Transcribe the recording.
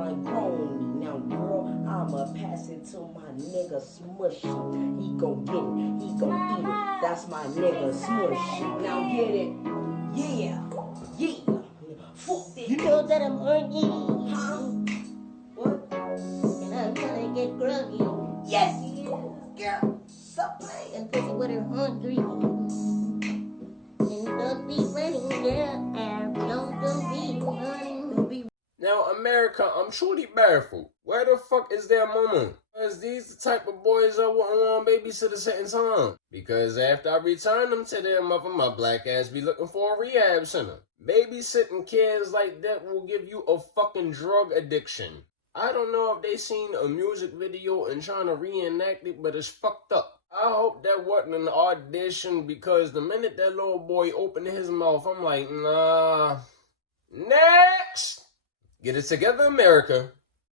might groan me. Now, girl, I'ma pass it to my nigga Smushy. He gon' get it, he gon' eat it. That's my nigga Smushy. Now get it? Yeah, yeah. Fuck this. You know that I'm horny. Huh? What? And I'm trying to get groggy. Yes, girl. Stop playing. And pussy with her hungry. And don't be running, girl. And don't be running. Don't be. Now, America, I'm truly baffled. Where the fuck is their mama? Because these the type of boys I wouldn't want babysitter sitting time. Because after I return them to their mother, my black ass be looking for a rehab center. Babysitting kids like that will give you a fucking drug addiction. I don't know if they seen a music video and trying to reenact it, but it's fucked up. I hope that wasn't an audition, because the minute that little boy opened his mouth, I'm like, nah. Next! Get it together, America.